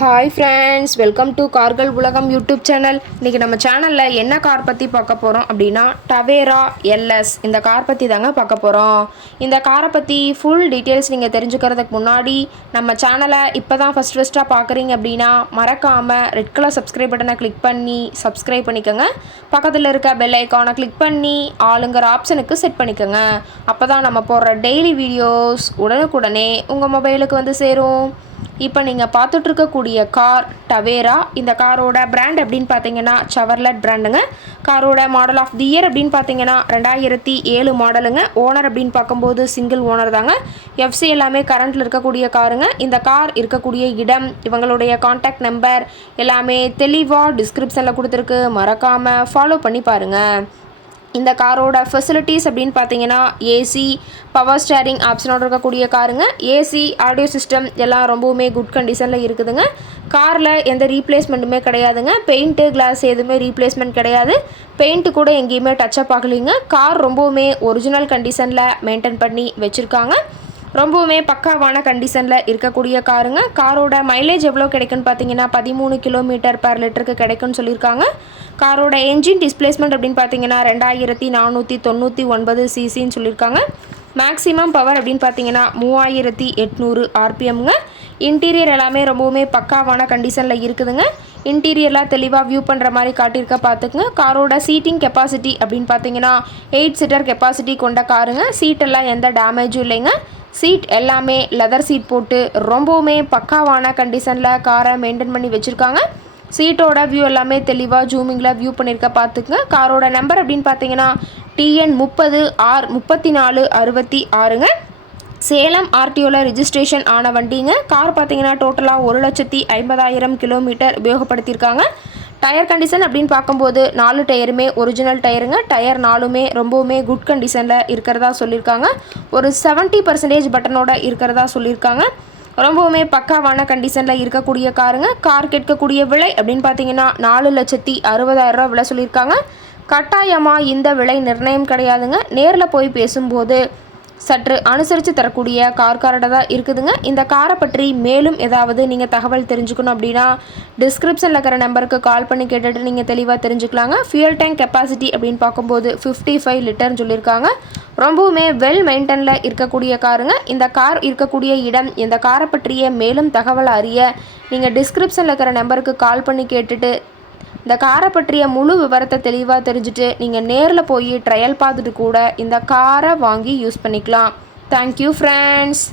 Hi friends, welcome to கார்கள் உலகம் YouTube channel. இன்றைக்கி நம்ம சேனலில் என்ன கார் பற்றி பார்க்க போகிறோம் அப்படின்னா டவேரா எல்எஸ் இந்த கார் பற்றி தாங்க பார்க்க போகிறோம். இந்த காரை பற்றி ஃபுல் டீட்டெயில்ஸ் நீங்கள் தெரிஞ்சுக்கிறதுக்கு முன்னாடி நம்ம சேனலை இப்போ தான் ஃபஸ்ட்டாக பார்க்குறீங்க அப்படின்னா மறக்காமல் ரெட் கலர் சப்ஸ்கிரைப் பட்டனை கிளிக் பண்ணி சப்ஸ்கிரைப் பண்ணிக்கோங்க. பக்கத்தில் இருக்க பெல் ஐக்கானை கிளிக் பண்ணி ஆளுங்கிற ஆப்ஷனுக்கு செட் பண்ணிக்கோங்க. அப்போ தான் நம்ம போடுற டெய்லி வீடியோஸ் உடனுக்குடனே உங்கள் மொபைலுக்கு வந்து சேரும். இப்போ நீங்கள் பார்த்துட்ருக்கக்கூடிய கார் டவேரா. இந்த காரோட பிராண்ட் அப்படின்னு பார்த்தீங்கன்னா செவர்லெட் பிராண்டுங்க. காரோட மாடல் ஆஃப் தி இயர் அப்படின்னு பார்த்தீங்கன்னா 2007 மாடலுங்க. ஓனர் அப்படின்னு பார்க்கும்போது சிங்கிள் ஓனர் தாங்க. எஃப்சி எல்லாமே கரண்ட்டில் இருக்கக்கூடிய காருங்க. இந்த கார் இருக்கக்கூடிய இடம், இவங்களுடைய கான்டாக்ட் நம்பர் எல்லாமே தெளிவாக டிஸ்கிரிப்ஷனில் கொடுத்துருக்கு. மறக்காமல் ஃபாலோ பண்ணி பாருங்கள். இந்த காரோட ஃபெசிலிட்டிஸ் அப்படின்னு பார்த்தீங்கன்னா ஏசி, பவர் ஸ்டேரிங் ஆப்ஷனோடு இருக்கக்கூடிய காருங்க. ஏசி, ஆடியோ சிஸ்டம் எல்லாம் ரொம்பவுமே குட் கண்டிஷனில் இருக்குதுங்க. காரில் எந்த ரீப்ளேஸ்மெண்ட்டுமே கிடையாதுங்க. பெயிண்ட்டு, கிளாஸ் எதுவுமே ரீப்ளேஸ்மெண்ட் கிடையாது. பெயிண்ட்டு கூட எங்கேயுமே டச்சப் ஆகலைங்க. கார் ரொம்பவுமே ஒரிஜினல் கண்டிஷனில் மெயின்டைன் பண்ணி வச்சுருக்காங்க. ரொம்பவுமே பக்காவான கண்டிஷனில் இருக்கக்கூடிய காருங்க. காரோட மைலேஜ் எவ்வளோ கிடைக்குன்னு பார்த்தீங்கன்னா 13 கிலோமீட்டர் பர் லிட்டருக்கு கிடைக்குன்னு சொல்லியிருக்காங்க. காரோட என்ஜின் டிஸ்பிளேஸ்மெண்ட் அப்படின்னு பார்த்தீங்கன்னா 2499 சிசின்னு சொல்லியிருக்காங்க. மேக்ஸிமம் பவர் அப்படின்னு பார்த்தீங்கன்னா 3800 ஆர்பிஎம்ங்க. இன்டீரியர் எல்லாமே ரொம்பவுமே பக்காவான கண்டிஷனில் இருக்குதுங்க. இன்டீரியர்லாம் தெளிவாக வியூ பண்ணுற மாதிரி காட்டியிருக்க பார்த்துக்குங்க. காரோட சீட்டிங் கெப்பாசிட்டி அப்படின்னு பார்த்தீங்கன்னா 8 சீட்டர் கெப்பாசிட்டி கொண்ட காருங்க. சீட்டெல்லாம் எந்த டேமேஜும் இல்லைங்க. சீட் எல்லாமே லெதர் சீட் போட்டு ரொம்பவுமே பக்காவான கண்டிஷனில் காரை மெயின்டைன் பண்ணி வச்சுருக்காங்க. சீட்டோட வியூ எல்லாமே தெளிவாக ஜூமிங்கில் வியூ பண்ணியிருக்க பார்த்துக்குங்க. காரோட நம்பர் அப்படின்னு பார்த்தீங்கன்னா TN 30R3466ங்க. சேலம் ஆர்டிஓவில் ரிஜிஸ்ட்ரேஷன் ஆன வண்டிங்க. கார் பார்த்தீங்கன்னா டோட்டலாக 1,50,000 கிலோமீட்டர் உபயோகப்படுத்தியிருக்காங்க. டயர் கண்டிஷன் அப்படின்னு பார்க்கும்போது 4 டயருமே ஒரிஜினல் டயருங்க. டயர் 4மே ரொம்பவுமே குட் கண்டிஷனில் இருக்கிறதா சொல்லியிருக்காங்க. ஒரு 70% பட்டனோட இருக்கிறதா சொல்லியிருக்காங்க. ரொம்பவுமே பக்காவான கண்டிஷனில் இருக்கக்கூடிய காருங்க. கார் கேட்கக்கூடிய விலை அப்படின்னு பார்த்தீங்கன்னா 4,60,000 விலை சொல்லியிருக்காங்க. கட்டாயமாக இந்த விலை நிர்ணயம் கிடையாதுங்க. நேரில் போய் பேசும்போது சற்று அனுசரித்து தரக்கூடிய கார்கார்ட தான் இருக்குதுங்க. இந்த காரை பற்றி மேலும் ஏதாவது நீங்கள் தகவல் தெரிஞ்சுக்கணும் அப்படின்னா டிஸ்கிரிப்ஷனில் இருக்கிற நம்பருக்கு கால் பண்ணி கேட்டுட்டு நீங்கள் தெளிவாக தெரிஞ்சுக்கலாங்க. ஃபியூல் டேங்க் கெப்பாசிட்டி அப்படின்னு பார்க்கும்போது 55 லிட்டர்னு சொல்லியிருக்காங்க. ரொம்பவுமே வெல் மெயின்டெனில் இருக்கக்கூடிய காருங்க. இந்த கார் இருக்கக்கூடிய இடம், இந்த காரை பற்றிய மேலும் தகவல் அறிய நீங்கள் டிஸ்கிரிப்ஷனில் இருக்கிற நம்பருக்கு கால் பண்ணி கேட்டுட்டு இந்த காரை பற்றிய முழு விவரத்தை தெளிவாக தெரிஞ்சுட்டு நீங்கள் நேரில் போய் ட்ரையல் பார்த்துட்டு கூட இந்த காரை வாங்கி யூஸ் பண்ணிக்கலாம். Thank you friends.